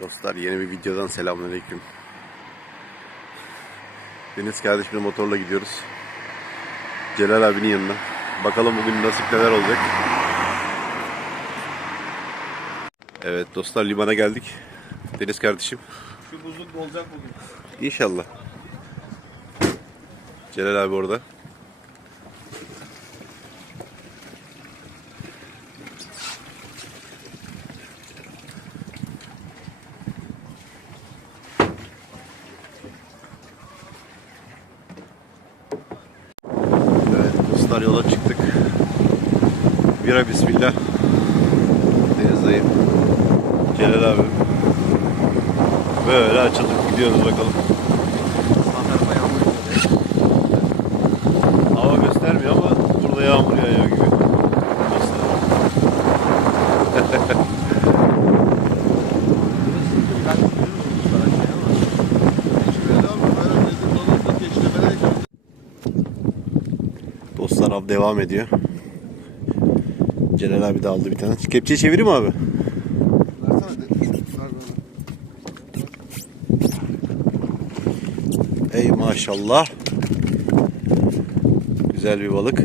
Dostlar yeni bir videodan selamünaleyküm. Deniz kardeşimle motorla gidiyoruz. Celal abinin yanına. Bakalım bugün nasip neler olacak. Evet dostlar limana geldik. Deniz kardeşim. Şu buzluk olacak bugün. İnşallah. Celal abi orada. Evet dostlar yola çıktık. Bira bismillah. Deniz dayım. Celal abi. Böyle açıldık gidiyoruz bakalım. Hava göstermiyor ama burada yağmur Dostlar av devam ediyor. Celal abi de aldı bir tane. Kepçeyi çevireyim mi abi? Ey maşallah. Güzel bir balık.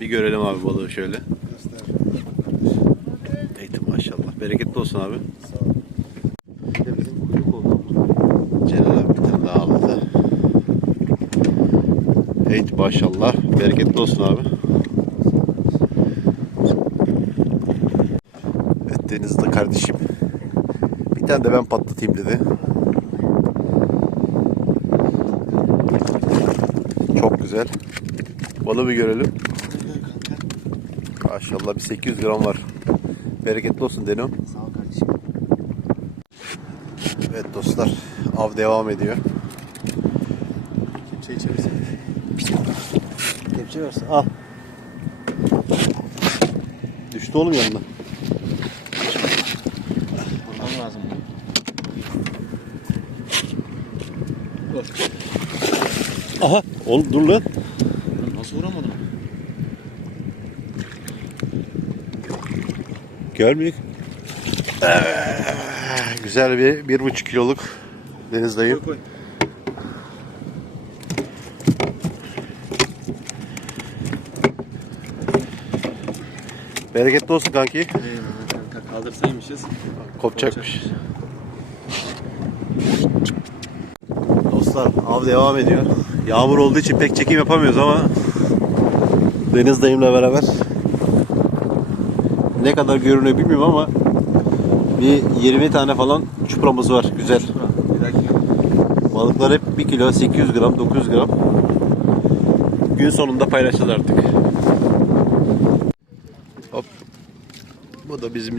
Bir görelim abi balığı şöyle. Eğitim maşallah. Bereketli olsun abi. Celal abi bir tane daha aldı. Eğitim maşallah. Bereketli olsun abi. Evet Deniz'de kardeşim. Bir tane de ben patlatayım dedi. Çok güzel. Balığı bir görelim. Maşallah bir 800 gram var. Bereketli olsun Deno. Sağ ol kardeşim. Evet dostlar av devam ediyor. Kepçe içerisinde. Kepçe versin al. Düştü oğlum yanına. Vurmam lazım. Aha oğlum dur lan. Nasıl vuramadım? Görmüyor. Güzel bir bir buçuk kiloluk deniz dayı. Koy koy. Bereketli olsun kanki. Eyvallah kanka kaldırsaymışız. Kopacakmış. Dostlar av devam ediyor. Yağmur olduğu için pek çekim yapamıyoruz ama Deniz dayımla beraber ne kadar görünüyor bilmiyorum ama bir 20 tane falan çupramız var. Güzel. Balıklar hep 1 kilo 800 gram 900 gram. Gün sonunda paylaşacağız artık. Bu da bizim.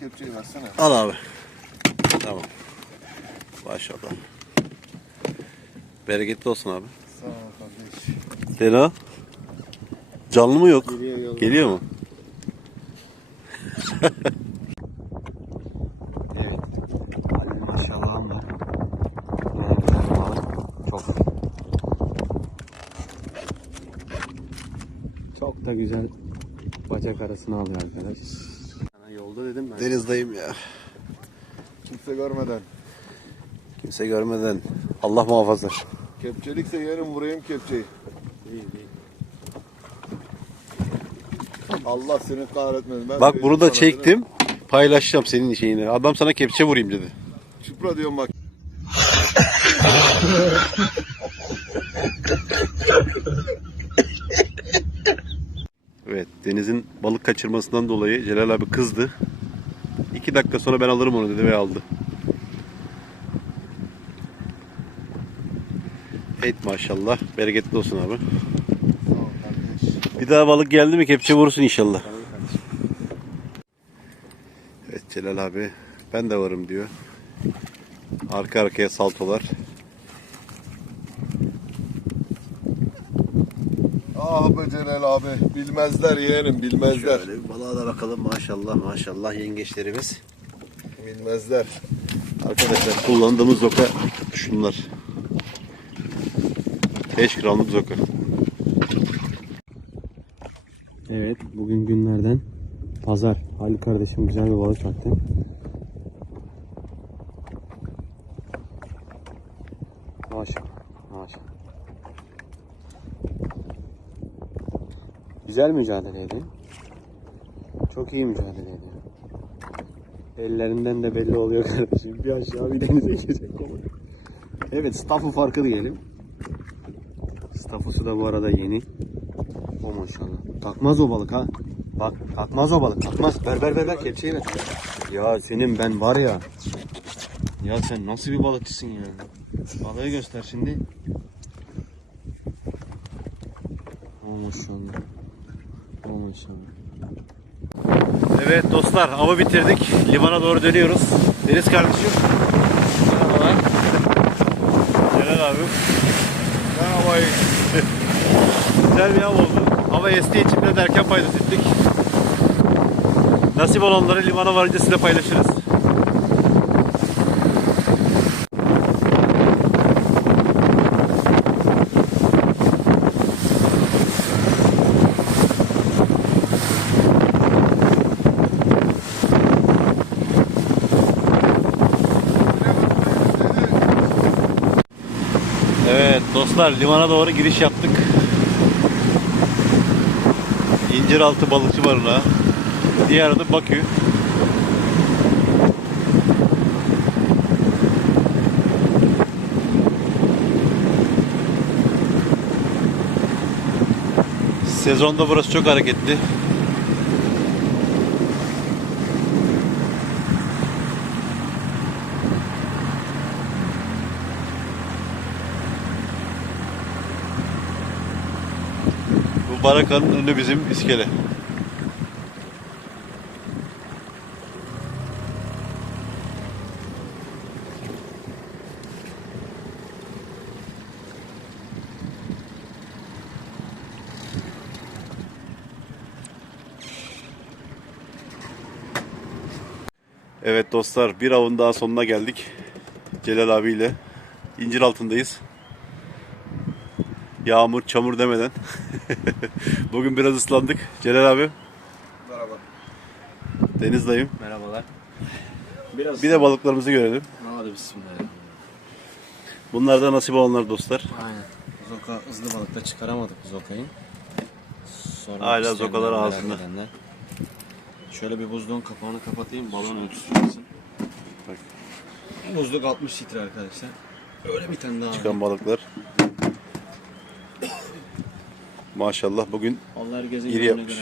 Kepçeyi versene. Al abi. Tamam. Maşallah. Bereketli olsun abi. Sağ ol kardeş. Deno. Canlı mı yok? Geliyor. Geliyor mu? Evet. Ali maşallah da. Çok. Çok da güzel bacak arasına alıyor arkadaş. Sana yolda dedim ben. Denizdeyim ya. Kimse görmeden. Kimse görmeden. Allah muhafaza. Kepçelikse yerim vurayım kepçeyi. Değil değil. Allah seni kahretmesin. Ben Bak bunu da çektim. Paylaşacağım senin şeyini. Adam sana kepçe vurayım dedi. Çupra diyorum bak. Evet Deniz'in balık kaçırmasından dolayı Celal abi kızdı. İki dakika sonra ben alırım onu dedi ve aldı. Evet maşallah. Bereketli olsun abi. Bir daha balık geldi mi kepçe vurursun inşallah. Evet Celal abi ben de varım diyor. Arka arkaya saltolar. Ah be Celal abi. Bilmezler yeğenim bilmezler. Şöyle bir balığa da bakalım. Maşallah maşallah yengeçlerimiz. Bilmezler. Arkadaşlar kullandığımız zoka şunlar. 5 gramlık zoka. Evet bugün günlerden pazar. Halil kardeşim güzel bir balık çaktı. Maşallah. Maşallah. Güzel mücadele ediyor. Çok iyi mücadele ediyor. Ellerinden de belli oluyor kardeşim. Bir aşağı bir denize girecek. Evet staff'u farkı diyelim. Staff'usu da bu arada yeni. O maşallah. Kalkmaz o balık ha. Bak kalkmaz o balık kalkmaz. Ver ver ver ver kepçeyi ver. Ya senin ben var ya. Ya sen nasıl bir balıkçısın ya. Balığı göster şimdi. O maşallah. O maşallah. Evet dostlar avı bitirdik. Limana doğru dönüyoruz. Deniz kardeşim. Merhabalar. Celal abi. Merhaba. Güzel bir av oldu. Hava estiği için biraz erken paydos ettik. Nasip olanları limana varınca size paylaşırız. Evet dostlar limana doğru giriş yaptık. İnciraltı balıkçı barınağı. Diğer adı Bakü. Sezonda burası çok hareketli. Barakanın önü bizim iskele. Evet dostlar bir avın daha sonuna geldik. Celal abiyle. İncir altındayız. Yağmur, çamur demeden. Bugün biraz ıslandık. Celal abi, Merhaba. Deniz dayım. Merhabalar. Biraz Bir de balıklarımızı görelim. Hadi bismillah. Bunlar da nasip olanlar dostlar. Aynen. Zoka hızlı balıkta çıkaramadık zokayı. Sonra Hala isteyenler, zokalar merak ağzında. edenler. Şöyle bir buzluğun kapağını kapatayım balon ölçüsü. Bak. Buzluk 60 litre arkadaşlar. Öyle bir tane daha. Çıkan balıklar. Maşallah bugün İri yapmış.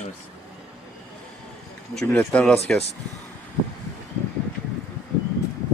cümletten rast gelsin.